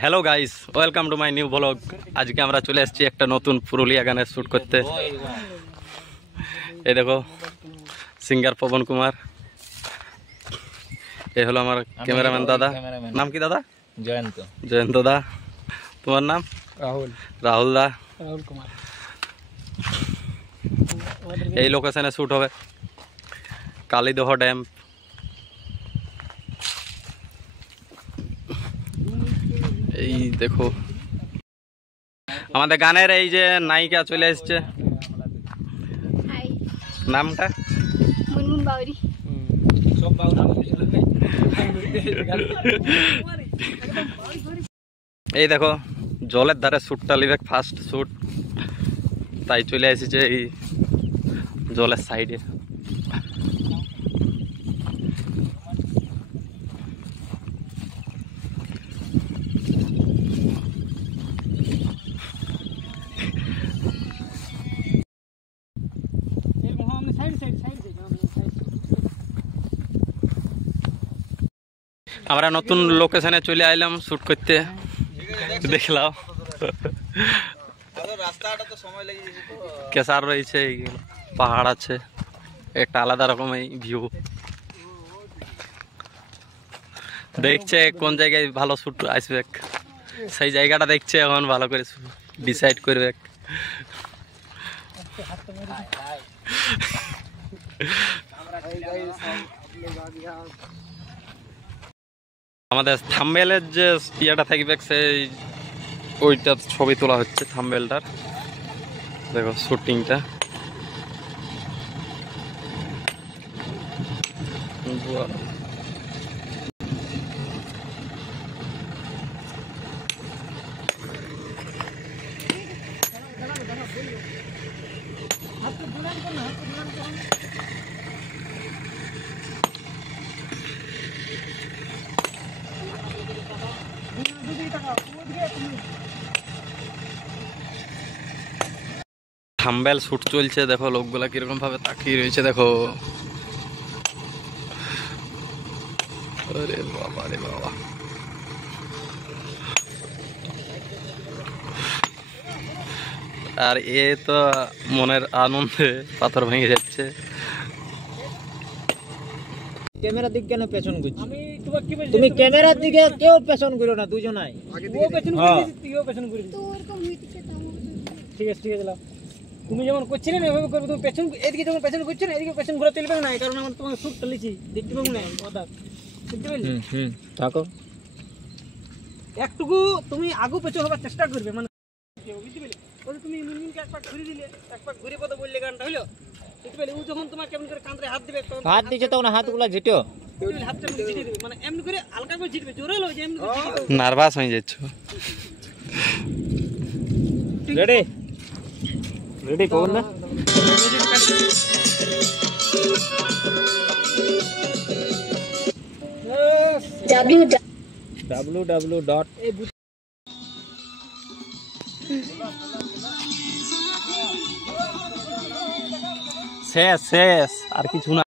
Hello guys, welcome to my new blog. আজকে আমরা চলে এসেছি একটা নতুন পুরুলিয়া গানের শ্যুট করতে। এই দেখো সিঙ্গার পবন কুমার, এই হলো আমার ক্যামেরাম্যান দাদা। নাম কি দাদা? জয়ন্ত। জয়ন্ত দা। তোমার নাম? রাহুল। রাহুল দা। রাহুল কুমার। এই লোকেশনে শ্যুট হবে, কালীদহ ড্যাম। এই দেখো আমাদের গানের এই যে নায়িকা চলে এসছে, নামটা মুনমুন বাউরি। এই দেখো জলের ধারে শ্যুটটা লিবে, ফার্স্ট শ্যুট, তাই চলে এসেছে এই জলের সাইডে। আমরা নতুন লোকেশনে চলে আইলাম শ্যুট করতে, দেখলাম কেসার রয়েছে, পাহাড় আছে, একটা আলাদা রকম ভিউ। দেখছে কোন জায়গায় ভালো শ্যুট আসবে, সেই জায়গাটা দেখছে, এখন ভালো করে ডিসাইড করবে। আমাদের থাম্বনেলের যে ইয়েটা থাকবে, সেই ওইটা ছবি তোলা হচ্ছে থাম্বনেলটার। দেখো শুটিংটা, থাম্বনেল শুট চলছে। দেখো লোকগুলা কিরকম ভাবে তাকিয়ে রয়েছে, দেখো। আরে বাবা রে বাবা, আর এ তো মনের আনন্দে পাথর ভেঙে যাচ্ছে। ক্যামেরার দিকে কেন পেছন করছিস? তুমি ক্যামেরার দিকে কেউ পেছন করো না, দুজনাই। ও পেছন করিস, তুইও পেছন করিস। তো ওরকম হইতেছে তো ঠিক আছে, ঠিক আছে। তুমি যেমন করছিলে না এভাবে করবে। তুমি পেছন এদিকে যখন পেছন করছো না, এদিকে পেছন ঘুরে চলবে না, কারণ আমরা তোমাকে শুট চালিয়েছি, দেখতে পাবো না কথা। বুঝতে পারলি? থাকো। একটুকু তুমি আগু পেছন হবার চেষ্টা করবে, মানে বুঝতে পারলি? ওই তুমি মুনমুনকে এক পাক ঘুরে দিলে, এক পাক ঘুরে কথা বললে, গানটা হলো। বুঝতে পারলি? ও যখন তোমার কেমন করে কাঁধে হাত দিবে, হাত দিচ্ছে তখন হাতগুলা ঝিটো, হাতটা ঝিটে দিবে, মানে এমনি করে হালকা করে ঝিটবে, জোরে লো যে এমনি করে ঝিটবে। নার্ভাস হয়ে যাচ্ছ। রেডি রেডি কোন না www. শেষ শেষ, আর কিছু না।